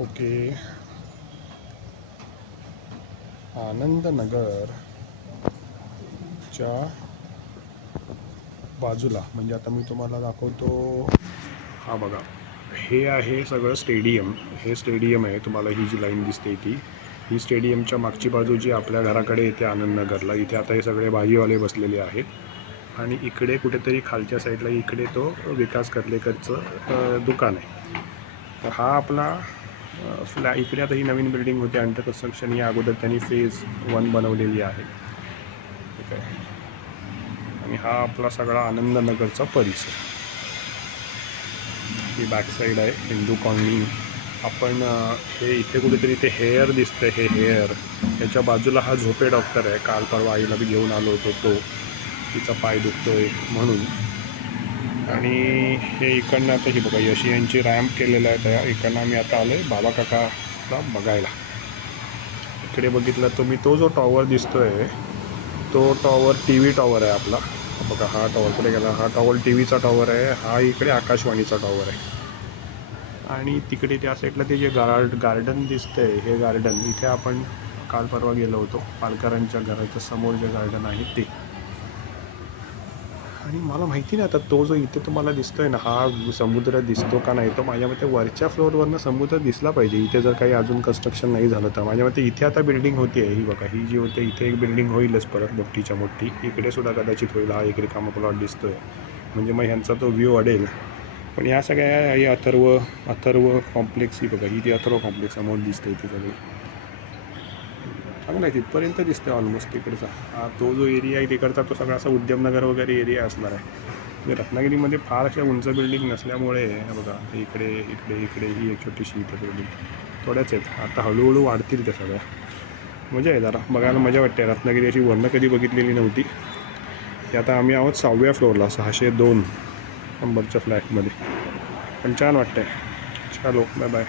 Okay, आनंदनगरच्या बाजूला म्हणजे आता मी तुम्हाला दाखवतो. हा बघा, हे आहे सगळं स्टेडियम. हे स्टेडियम आहे. तुम्हाला ही जी लाईन दिसते ही स्टेडियमच्या मागची बाजू जी आपल्या घराकडे येते आनंदनगरला. इथे आता हे सगळे भाजीवाले बसलेले आहेत. आणि इकडे कुठेतरी खालच्या साईडला इकडे तो विकास कर्लेकरचं दुकान आहे. तर हा आपला इकडे आता ही नवीन बिल्डिंग होती अंडर कन्स्ट्रक्शन. या अगोदर त्यांनी फेज 1 बनवलेली आहे. ठीक आहे. आणि हा आपला सगळा आनंदनगरचा परिसर. ही बॅक साईड आहे हिंदू कॉलनी. आपण हे इथे कुठेतरी ते हेअर दिसतंय. हे हेअर याच्या बाजूला हा झोपे डॉक्टर आहे. काल परवा आईला बी घेऊन आलो होतो तो. तिचा पाय दुखतोय म्हणून. आणि हे इकडनं आता ही बघा यशी यांची रॅम्प केलेलं आहे. त्या इकडनं आम्ही आता आलो आहे बाबा काकाला बघायला. इकडे बघितलं तुम्ही तो जो टॉवर दिसतोय तो टॉवर TV टॉवर आहे आपला. बघा हा टॉवर कुठे गेला. हा टॉवर TVचा टॉवर आहे. हा इकडे आकाशवाणीचा टॉवर आहे. आणि तिकडे त्या साईडला ते जे गार्डन दिसतंय हे गार्डन इथे आपण काल परवा गेलो होतो. पालकरांच्या घराच्या समोर जे गार्डन आहे ते. आणि मला माहिती नाही आता तो जो इथे तुम्हाला दिसतोय ना हा समुद्र दिसतो का नाही. तो माझ्या मते वरच्या फ्लोअरवरनं समुद्र दिसला पाहिजे. इथे जर काही अजून कन्स्ट्रक्शन नाही झालं तर माझ्या मते इथे आता बिल्डिंग होती आहे. ही बघा ही जी होते इथे एक बिल्डिंग होईलच परत मोठीच्या मोठी. इकडे सुद्धा कदाचित होईल. हा एक रिकामा प्लॉट दिसतोय म्हणजे मग ह्यांचा तो व्ह्यू अडेल. पण या सगळ्या ही अथर्व कॉम्प्लेक्स ही बघा ही ती अथर्व कॉम्प्लेक्स समोर दिसतं इथे सगळं चांगलं आहे. तिथपर्यंत दिसतं ऑलमोस्ट तिकडचा. हा तो जो एरिया आहे तिकडचा तो सगळा असा उद्यमनगर वगैरे एरिया असणार आहे. म्हणजे रत्नागिरीमध्ये फार अशा उंच बिल्डिंग नसल्यामुळे बघा इकडे इकडे इकडे ही एक छोटीशी इथं बिल्डिंग थोड्याच आहेत. आता हळूहळू वाढतील त्या सगळ्या. मजा आहे जरा बघायला मजा वाटते. रत्नागिरी अशी वरनं कधी बघितलेली नव्हती. ती आता आम्ही आहोत 6व्या फ्लोअरला 602 नंबरच्या फ्लॅटमध्ये. पण छान वाटतंय. चलो बाय बाय.